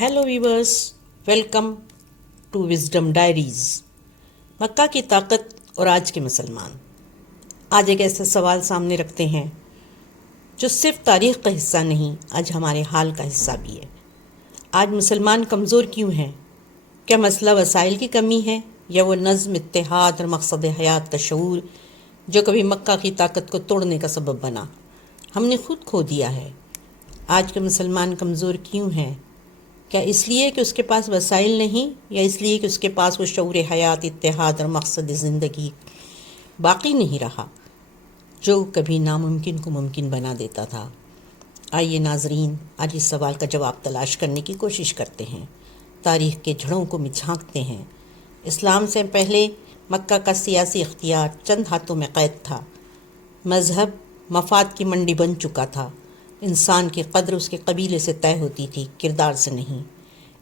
Hello viewers, welcome to wisdom diaries. Mecca کی طاقت اور آج کے مسلمان۔ آج ایک ایسا سوال سامنے رکھتے ہیں جو صرف تاریخ کا حصہ نہیں، آج ہمارے حال کا حصہ بھی ہے۔ آج مسلمان کمزور کیوں ہیں؟ کیا مسئلہ وسائل کی کمی ہے یا وہ نظم، اتحاد اور مقصد حیات کا شعور جو کبھی مکہ کی طاقت کو توڑنے کا سبب بنا، ہم نے خود کھو دیا ہے؟ آج کے مسلمان کمزور کیوں ہیں؟ کیا اس لیے کہ اس کے پاس وسائل نہیں، یا اس لیے کہ اس کے پاس وہ شعور حیات، اتحاد اور مقصد زندگی باقی نہیں رہا جو کبھی ناممکن کو ممکن بنا دیتا تھا؟ آئیے ناظرین، آج اس سوال کا جواب تلاش کرنے کی کوشش کرتے ہیں، تاریخ کے جھڑوں کو جھانکتے ہیں۔ اسلام سے پہلے مکہ کا سیاسی اختیار چند ہاتھوں میں قید تھا۔ مذہب مفاد کی منڈی بن چکا تھا۔ انسان کی قدر اس کے قبیلے سے طے ہوتی تھی، کردار سے نہیں۔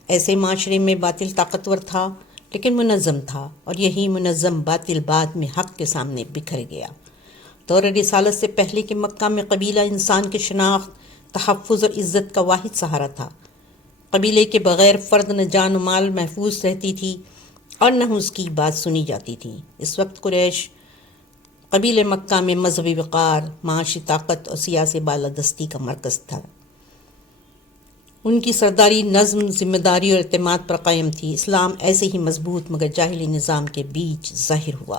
ایسے معاشرے میں باطل طاقتور تھا لیکن منظم تھا، اور یہی منظم باطل بعد میں حق کے سامنے بکھر گیا۔ دور رسالت سے پہلے کے مکہ میں قبیلہ انسان کی شناخت، تحفظ اور عزت کا واحد سہارا تھا۔ قبیلے کے بغیر فرد نہ جان و مال محفوظ رہتی تھی اور نہ اس کی بات سنی جاتی تھی۔ اس وقت قریش قبیلے مکہ میں مذہبی وقار، معاشی طاقت اور سیاسی بالادستی کا مرکز تھا۔ ان کی سرداری نظم، ذمہ داری اور اعتماد پر قائم تھی۔ اسلام ایسے ہی مضبوط مگر جاہلی نظام کے بیچ ظاہر ہوا۔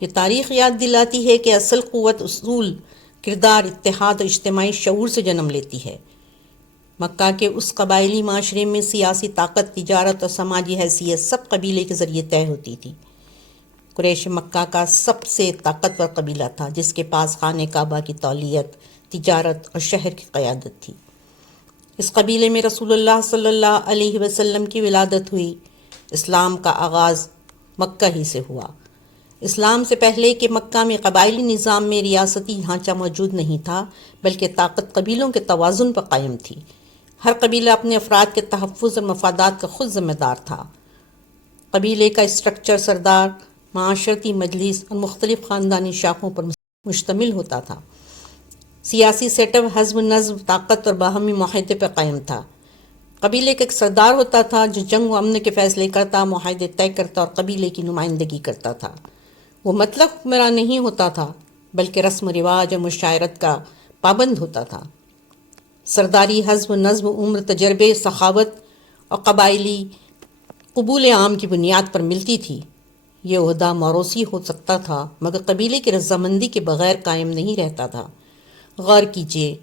یہ تاریخ یاد دلاتی ہے کہ اصل قوت اصول، کردار، اتحاد اور اجتماعی شعور سے جنم لیتی ہے۔ مکہ کے اس قبائلی معاشرے میں سیاسی طاقت، تجارت اور سماجی حیثیت سب قبیلے کے ذریعے طے ہوتی تھی۔ قریش مکہ کا سب سے طاقتور قبیلہ تھا، جس کے پاس خانہ کعبہ کی تولیت، تجارت اور شہر کی قیادت تھی۔ اس قبیلے میں رسول اللہ صلی اللہ علیہ وسلم کی ولادت ہوئی۔ اسلام کا آغاز مکہ ہی سے ہوا۔ اسلام سے پہلے کہ مکہ میں قبائلی نظام میں ریاستی ڈھانچہ موجود نہیں تھا، بلکہ طاقت قبیلوں کے توازن پر قائم تھی۔ ہر قبیلہ اپنے افراد کے تحفظ اور مفادات کا خود ذمہ دار تھا۔ قبیلے کا اسٹرکچر سردار، معاشرتی مجلس اور مختلف خاندانی شاخوں پر مشتمل ہوتا تھا۔ سیاسی سیٹ اپ حزب، نظم، طاقت اور باہمی معاہدے پر قائم تھا۔ قبیلے کا ایک سردار ہوتا تھا جو جنگ و امن کے فیصلے کرتا، معاہدے طے کرتا اور قبیلے کی نمائندگی کرتا تھا۔ وہ مطلق حکمران نہیں ہوتا تھا، بلکہ رسم و رواج اور مشاورت کا پابند ہوتا تھا۔ سرداری حزب، نظم، عمر، تجربے، سخاوت اور قبائلی قبول عام کی بنیاد پر ملتی تھی۔ یہ عہدہ موروثی ہو سکتا تھا مگر قبیلے کی رضامندی کے بغیر قائم نہیں رہتا تھا۔ غور کیجیے،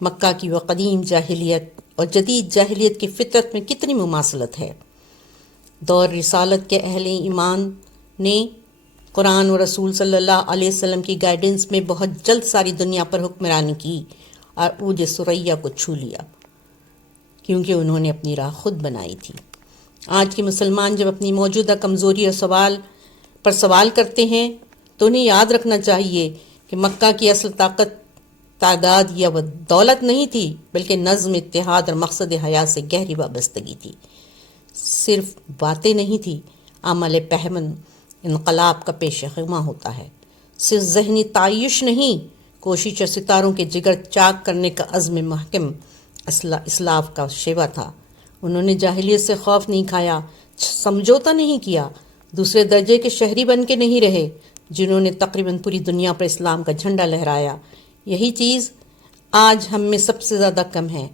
مکہ کی وہ قدیم جاہلیت اور جدید جاہلیت کی فطرت میں کتنی مماثلت ہے۔ دور رسالت کے اہل ایمان نے قرآن و رسول صلی اللہ علیہ وسلم کی گائیڈنس میں بہت جلد ساری دنیا پر حکمرانی کی اور عروج ثریا کو چھو لیا، کیونکہ انہوں نے اپنی راہ خود بنائی تھی۔ آج کے مسلمان جب اپنی موجودہ کمزوری اور سوال کرتے ہیں تو انہیں یاد رکھنا چاہیے کہ مکہ کی اصل طاقت تعداد یا وہ دولت نہیں تھی، بلکہ نظم، اتحاد اور مقصد حیات سے گہری وابستگی تھی۔ صرف باتیں نہیں تھی، عمل پہمن انقلاب کا پیش خیمہ ہوتا ہے۔ صرف ذہنی تعیش نہیں، کوشش اور ستاروں کے جگر چاک کرنے کا عزم محکم اسلاف کا شیوا تھا۔ انہوں نے جاہلیت سے خوف نہیں کھایا، سمجھوتا نہیں کیا، دوسرے درجے کے شہری بن کے نہیں رہے، جنہوں نے تقریباً پوری دنیا پر اسلام کا جھنڈا لہرایا۔ یہی چیز آج ہم میں سب سے زیادہ کم ہے۔